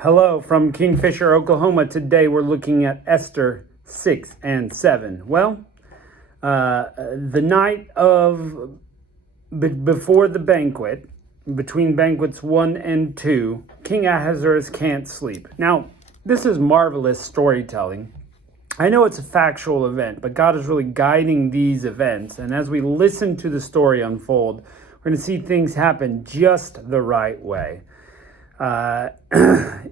Hello from Kingfisher, Oklahoma. Today we're looking at Esther 6 and 7. Well, the night of before the banquet, between banquets 1 and 2, King Ahasuerus can't sleep. Now, this is marvelous storytelling. I know it's a factual event, but God is really guiding these events. And as we listen to the story unfold, we're going to see things happen just the right way.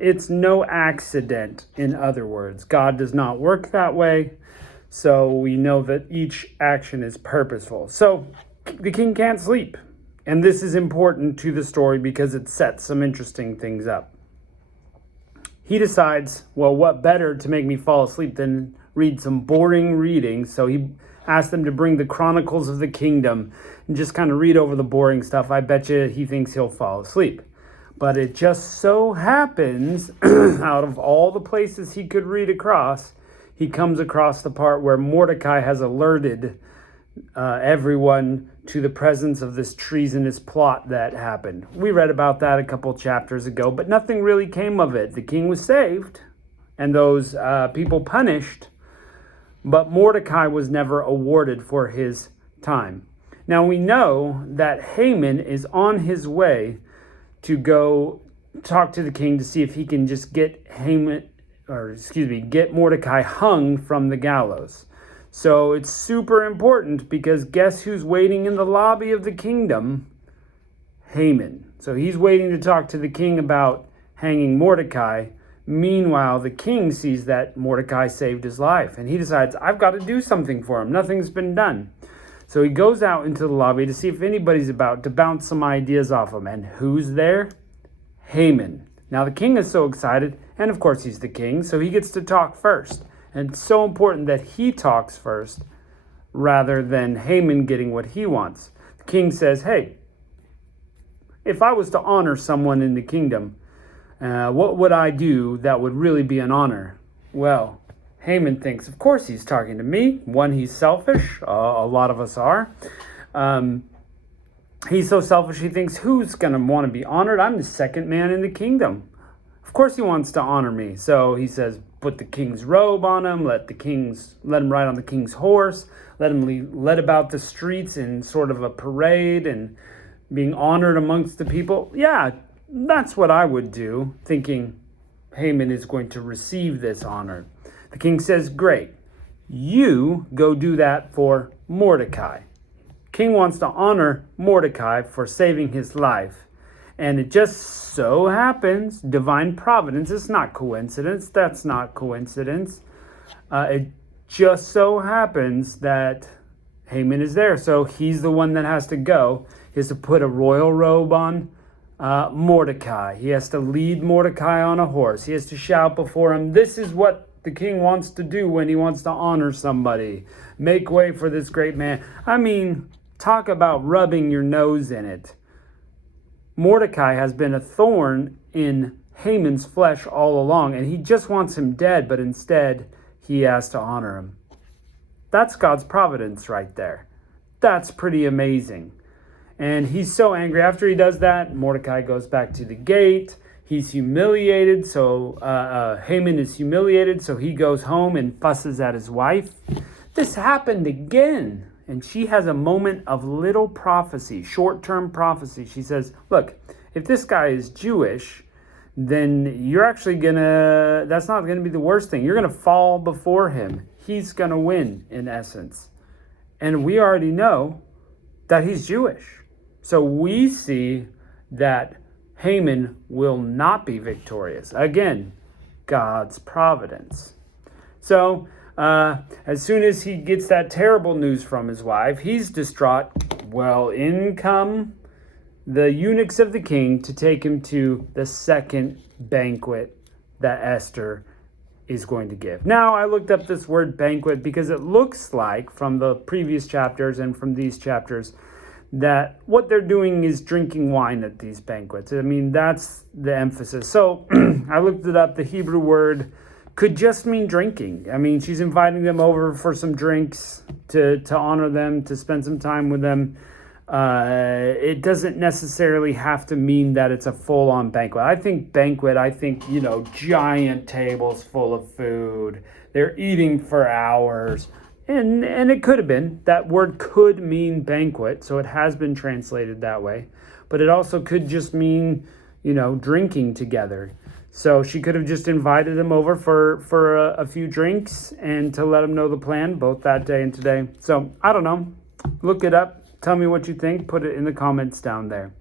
It's no accident, in other words. God does not work that way, so we know that each action is purposeful. So the king can't sleep, and this is important to the story because it sets some interesting things up. He decides, well, what better to make me fall asleep than read some boring reading? So he asked them to bring the Chronicles of the Kingdom and just kind of read over the boring stuff. I bet you he thinks he'll fall asleep. But it just so happens, out of all the places he could read across, he comes across the part where Mordecai has alerted everyone to the presence of this treasonous plot that happened. We read about that a couple chapters ago, but nothing really came of it. The king was saved, and those people punished, but Mordecai was never awarded for his time. Now we know that Haman is on his way to go talk to the king to see if he can just get Mordecai hung from the gallows. So it's super important because guess who's waiting in the lobby of the kingdom? Haman. So he's waiting to talk to the king about hanging Mordecai. Meanwhile, the king sees that Mordecai saved his life, and he decides, I've got to do something for him. Nothing's been done. So he goes out into the lobby to see if anybody's about to bounce some ideas off him. And who's there? Haman. Now the king is so excited, and of course he's the king, so he gets to talk first. And it's so important that he talks first rather than Haman getting what he wants. The king says, hey, if I was to honor someone in the kingdom, what would I do that would really be an honor? Well, Haman thinks, of course he's talking to me. One, he's selfish. A lot of us are. He's so selfish, he thinks, who's going to want to be honored? I'm the second man in the kingdom. Of course he wants to honor me. So he says, put the king's robe on him, let him ride on the king's horse, let him lead about the streets in sort of a parade and being honored amongst the people. Yeah, that's what I would do, thinking Haman is going to receive this honor. The king says, great, you go do that for Mordecai. King wants to honor Mordecai for saving his life. And it just so happens, divine providence, it's not coincidence, that's not coincidence. It just so happens that Haman is there. So he's the one that has to go. He has to put a royal robe on Mordecai. He has to lead Mordecai on a horse. He has to shout before him, this is what the king wants to do when he wants to honor somebody. Make way for this great man. I mean, talk about rubbing your nose in it. Mordecai has been a thorn in Haman's flesh all along, and he just wants him dead, but instead he has to honor him. That's God's providence right there. That's pretty amazing. And he's so angry. After he does that, Mordecai goes back to the gate. He's humiliated, so Haman is humiliated, so he goes home and fusses at his wife. This happened again, and she has a moment of little prophecy, short-term prophecy. She says, look, if this guy is Jewish, then you're actually that's not gonna be the worst thing. You're gonna fall before him. He's gonna win, in essence. And we already know that he's Jewish. So we see that Haman will not be victorious. Again, God's providence. So, as soon as he gets that terrible news from his wife, he's distraught. Well, in come the eunuchs of the king to take him to the second banquet that Esther is going to give. Now, I looked up this word banquet because it looks like, from the previous chapters and from these chapters, that what they're doing is drinking wine at these banquets. I mean, that's the emphasis. So I looked it up. The Hebrew word could just mean drinking. I mean, she's inviting them over for some drinks to honor them, to spend some time with them. It doesn't necessarily have to mean that it's a full-on banquet. I think banquet, giant tables full of food. They're eating for hours. And it could have been. That word could mean banquet, so it has been translated that way. But it also could just mean, drinking together. So she could have just invited him over for a few drinks and to let him know the plan, both that day and today. So I don't know. Look it up. Tell me what you think. Put it in the comments down there.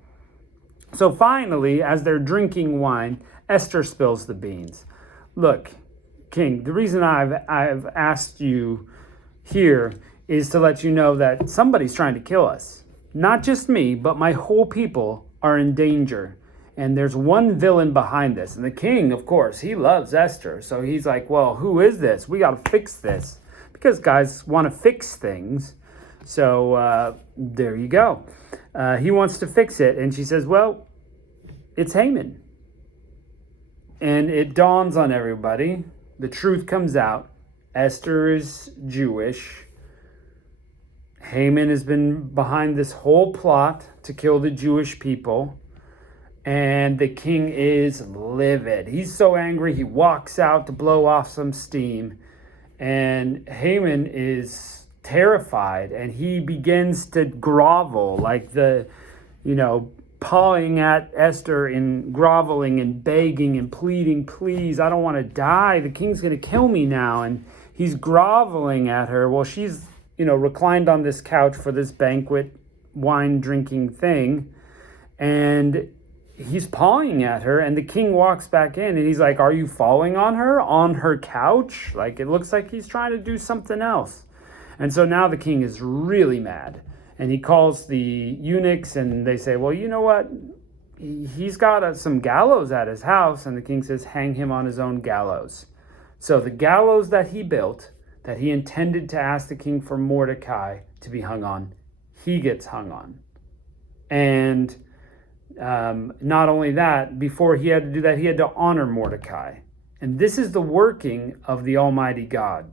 So finally, as they're drinking wine, Esther spills the beans. Look, King, the reason I've asked you here is to let you know that somebody's trying to kill us. Not just me, but my whole people are in danger. And there's one villain behind this. And the king, of course, he loves Esther. So he's like, well, who is this? We got to fix this. Because guys want to fix things. So there you go. He wants to fix it. And she says, well, it's Haman. And it dawns on everybody. The truth comes out. Esther is Jewish. Haman has been behind this whole plot to kill the Jewish people. And the king is livid. He's so angry, he walks out to blow off some steam. And Haman is terrified, and he begins to grovel, like pawing at Esther and groveling and begging and pleading, please, I don't want to die. The king's going to kill me now. And he's groveling at her while she's, reclined on this couch for this banquet wine drinking thing. And he's pawing at her, and the king walks back in, and he's like, are you falling on her couch? Like, it looks like he's trying to do something else. And so now the king is really mad, and he calls the eunuchs, and they say, well, you know what? He's got some gallows at his house. And the king says, hang him on his own gallows. So the gallows that he built, that he intended to ask the king for Mordecai to be hung on, he gets hung on. And not only that, before he had to do that, he had to honor Mordecai. And this is the working of the Almighty God.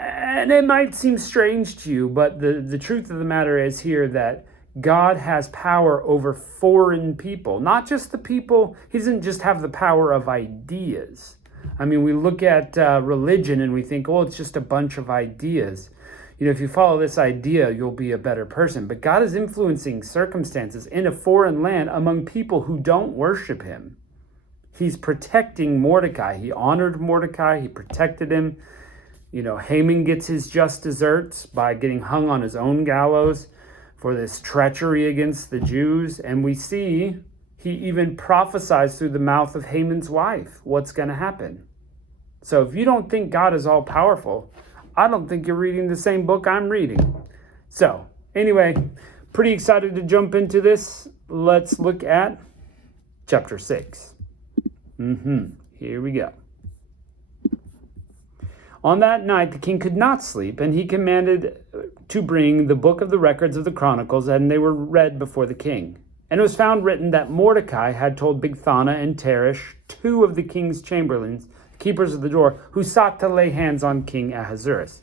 And it might seem strange to you, but the truth of the matter is here that God has power over foreign people, not just the people. He doesn't just have the power of ideas. I mean, we look at religion and we think, oh, it's just a bunch of ideas. If you follow this idea, you'll be a better person. But God is influencing circumstances in a foreign land among people who don't worship him. He's protecting Mordecai. He honored Mordecai. He protected him. Haman gets his just desserts by getting hung on his own gallows for this treachery against the Jews. And we see he even prophesies through the mouth of Haman's wife what's going to happen. So if you don't think God is all powerful, I don't think you're reading the same book I'm reading. So anyway, pretty excited to jump into this. Let's look at chapter 6. Here we go. On that night, the king could not sleep, and he commanded to bring the book of the records of the Chronicles, and they were read before the king. And it was found written that Mordecai had told Bigthana and Teresh, two of the king's chamberlains, keepers of the door, who sought to lay hands on King Ahasuerus.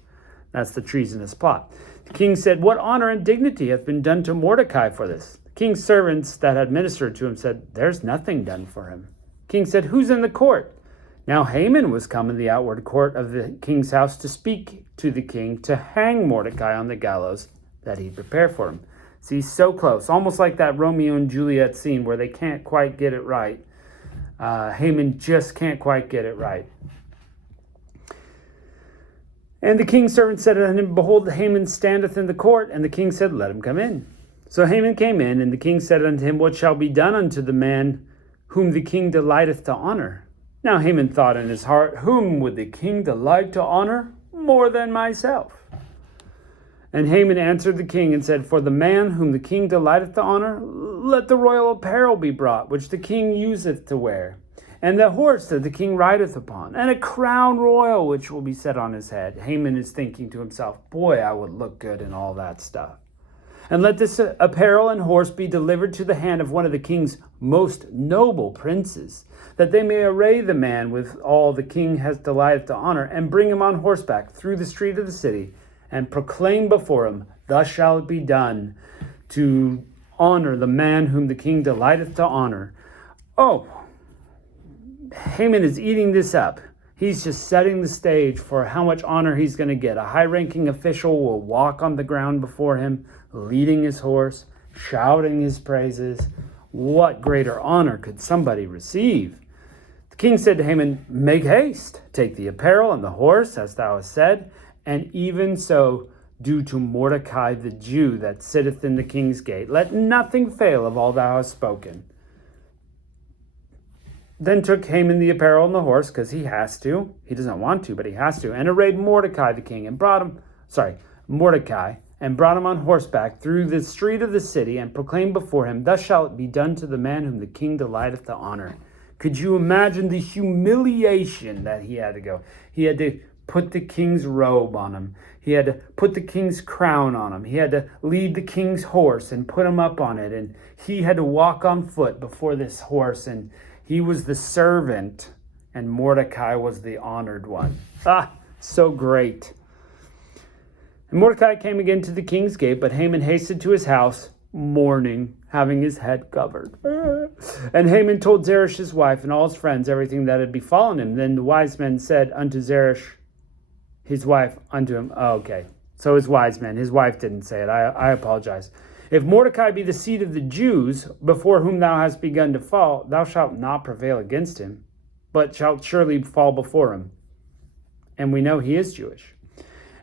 That's the treasonous plot. The king said, what honor and dignity have been done to Mordecai for this? The king's servants that had ministered to him said, there's nothing done for him. The king said, who's in the court? Now Haman was come in the outward court of the king's house to speak to the king to hang Mordecai on the gallows that he prepared for him. See, so close, almost like that Romeo and Juliet scene where they can't quite get it right. Haman just can't quite get it right. And the king's servant said unto him, behold, Haman standeth in the court. And the king said, let him come in. So Haman came in, and the king said unto him, what shall be done unto the man whom the king delighteth to honor? Now Haman thought in his heart, whom would the king delight to honor more than myself? And Haman answered the king and said, for the man whom the king delighteth to honor, let the royal apparel be brought, which the king useth to wear, and the horse that the king rideth upon, and a crown royal which will be set on his head. Haman is thinking to himself, boy, I would look good in all that stuff. And let this apparel and horse be delivered to the hand of one of the king's most noble princes, that they may array the man with all the king has delighted to honor, and bring him on horseback through the street of the city, and proclaim before him thus shall it be done to honor the man whom the king delighteth to honor. Oh, Haman is eating this up. He's just setting the stage for how much honor he's going to get. A high-ranking official will walk on the ground before him, leading his horse, shouting his praises. What greater honor could somebody receive? The king said to Haman, make haste, take the apparel and the horse, as thou hast said, and even so do to Mordecai the Jew that sitteth in the king's gate. Let nothing fail of all thou hast spoken. Then took Haman the apparel and the horse, because he has to. He doesn't want to, but he has to. And arrayed Mordecai the king, and brought him on horseback through the street of the city, and proclaimed before him, thus shall it be done to the man whom the king delighteth to honor. Could you imagine the humiliation that he had to go? He had to put the king's robe on him. He had to put the king's crown on him. He had to lead the king's horse and put him up on it. And he had to walk on foot before this horse, and he was the servant, and Mordecai was the honored one. So great. And Mordecai came again to the king's gate, but Haman hastened to his house, mourning, having his head covered. And Haman told Zeresh his wife and all his friends everything that had befallen him. Then the wise men said unto Zeresh, his wife, unto him, so his wise men, his wife didn't say it, I apologize. If Mordecai be the seed of the Jews, before whom thou hast begun to fall, thou shalt not prevail against him, but shalt surely fall before him. And we know he is Jewish.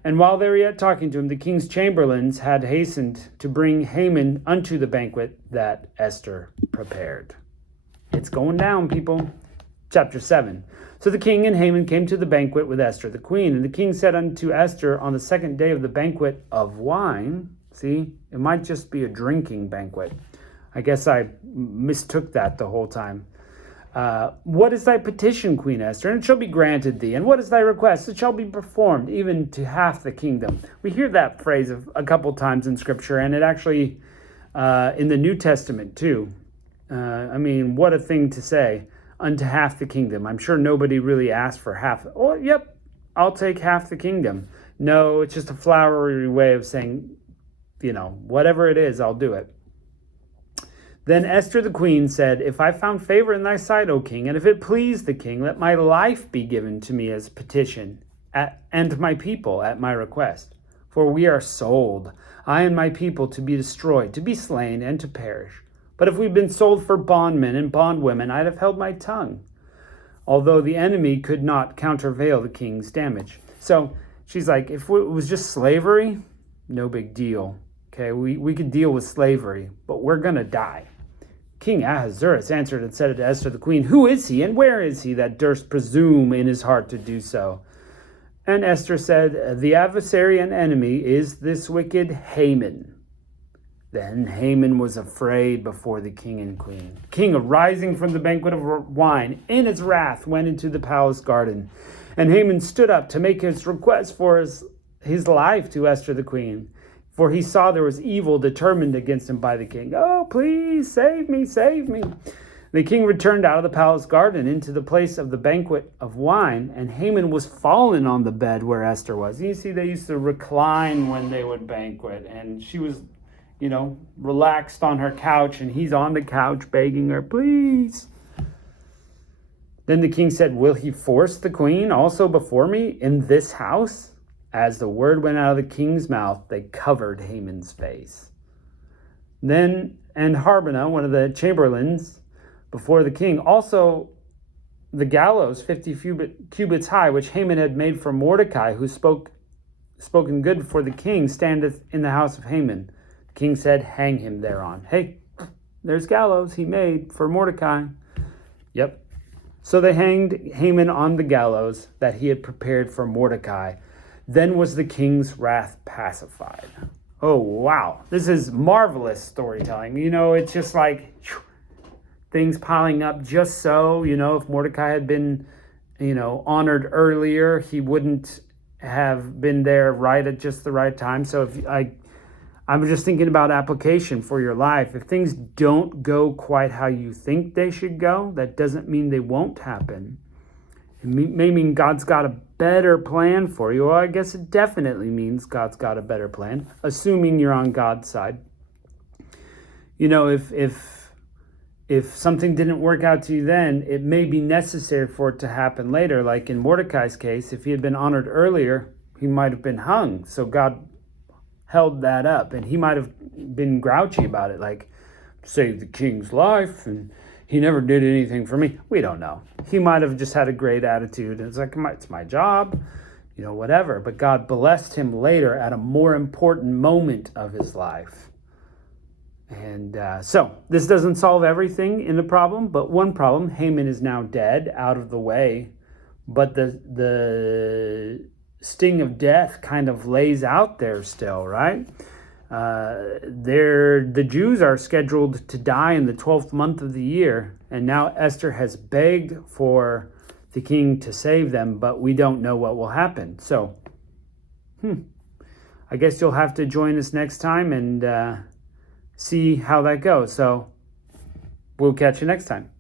And while they were yet talking to him, the king's chamberlains had hastened to bring Haman unto the banquet that Esther prepared. It's going down, people. Chapter 7. So the king and Haman came to the banquet with Esther the queen. And the king said unto Esther on the second day of the banquet of wine, see, it might just be a drinking banquet. I guess I mistook that the whole time. What is thy petition, Queen Esther? And it shall be granted thee. And what is thy request? It shall be performed, even to half the kingdom. We hear that phrase a couple times in Scripture, and it actually, in the New Testament too. What a thing to say, unto half the kingdom. I'm sure nobody really asked for half. Oh, yep, I'll take half the kingdom. No, it's just a flowery way of saying, whatever it is, I'll do it. Then Esther the queen said, if I found favor in thy sight, O king, and if it please the king, let my life be given to me as petition, and my people at my request. For we are sold, I and my people, to be destroyed, to be slain, and to perish. But if we'd been sold for bondmen and bondwomen, I'd have held my tongue, although the enemy could not countervail the king's damage. So she's like, if it was just slavery, no big deal. Okay, we could deal with slavery, but we're going to die. King Ahasuerus answered and said to Esther the queen, who is he, and where is he that durst presume in his heart to do so? And Esther said, the adversary and enemy is this wicked Haman. Then Haman was afraid before the king and queen. The king, arising from the banquet of wine, in his wrath went into the palace garden. And Haman stood up to make his request for his life to Esther the queen. For he saw there was evil determined against him by the king. Oh, please, save me, save me. The king returned out of the palace garden into the place of the banquet of wine, and Haman was fallen on the bed where Esther was. You see, they used to recline when they would banquet, and she was, relaxed on her couch, and he's on the couch begging her, please. Then the king said, will he force the queen also before me in this house? As the word went out of the king's mouth, they covered Haman's face. Then, and Harbonah, one of the chamberlains, before the king, also the gallows 50 cubits high, which Haman had made for Mordecai, who spoken good before the king, standeth in the house of Haman. The king said, hang him thereon. Hey, there's gallows he made for Mordecai. Yep. So they hanged Haman on the gallows that he had prepared for Mordecai. Then was the king's wrath pacified. Oh, wow. This is marvelous storytelling. It's just like things piling up just so, if Mordecai had been, honored earlier, he wouldn't have been there right at just the right time. So I'm just thinking about application for your life. If things don't go quite how you think they should go, that doesn't mean they won't happen. It may mean God's got a better plan for you. Well, I guess it definitely means God's got a better plan, assuming you're on God's side. You know, if something didn't work out to you then, it may be necessary for it to happen later. Like in Mordecai's case, if he had been honored earlier, he might have been hung. So God held that up, and he might have been grouchy about it, like, saved the king's life, and he never did anything for me. We don't know. He might have just had a great attitude. It's like, it's my job, you know, whatever. But God blessed him later at a more important moment of his life. And so this doesn't solve everything in the problem, but one problem, Haman is now dead, out of the way. But the sting of death kind of lays out there still, right? The Jews are scheduled to die in the 12th month of the year, and now Esther has begged for the king to save them, but we don't know what will happen. So, I guess you'll have to join us next time and see how that goes. So, we'll catch you next time.